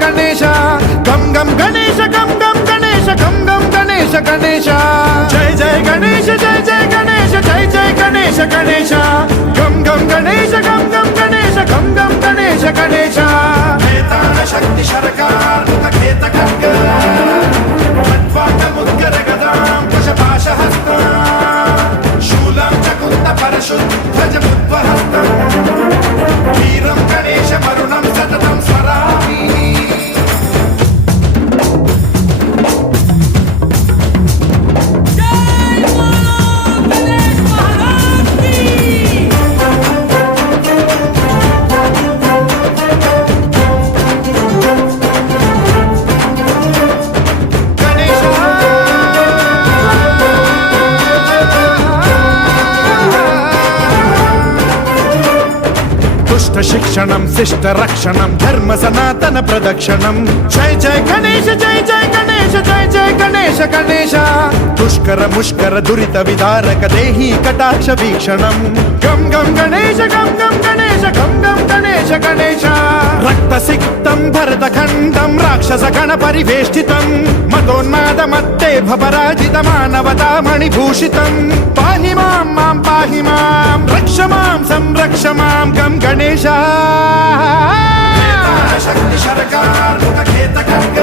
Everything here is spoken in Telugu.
గణేశ గం గం గణేశ గం గం గణేశ గం గం గణేశ గణేశ జై జై గణేశ జై జై గణేశ జై జై గణేశ గణేశ గం గం గణేశ గం గం గణేశ గం గం గణేశ గణేశ వేతాళ శక్తి శరకార్ ఖేత ఖడ్గ ఖడ్వాట ముద్గర గదాం కుశపాశ హస్త శూలం చకుంత పరశుద్ధ ముద్వహస్తం వీరం గణేశ మరుణం సతతం స్మరామి శిక్షణం శిష్ట రక్షణం ధర్మ సనాతన ప్రదక్షిణం జై జై గణేశ జై జై గణేశ జై జై గణేశ గణేశ దుష్కర ముష్కర దురిత విదారక దేహి కటాక్ష వీక్షణం గం గం గణేశ గం గం గణేశ గం గం గణేశ గణేశ రక్త సిక్తం భరత ఖండం రాక్షస గణ పరివేష్టితం మతోన్మాద మత్తే భపరాజిత మానవతా మణిభూషితం పాహి మాం మాం పాహి మాం రక్ష మాం సంరక్ష మాం గం గణేశ శక్తి శరకార్ ఖేత ఖడ్గ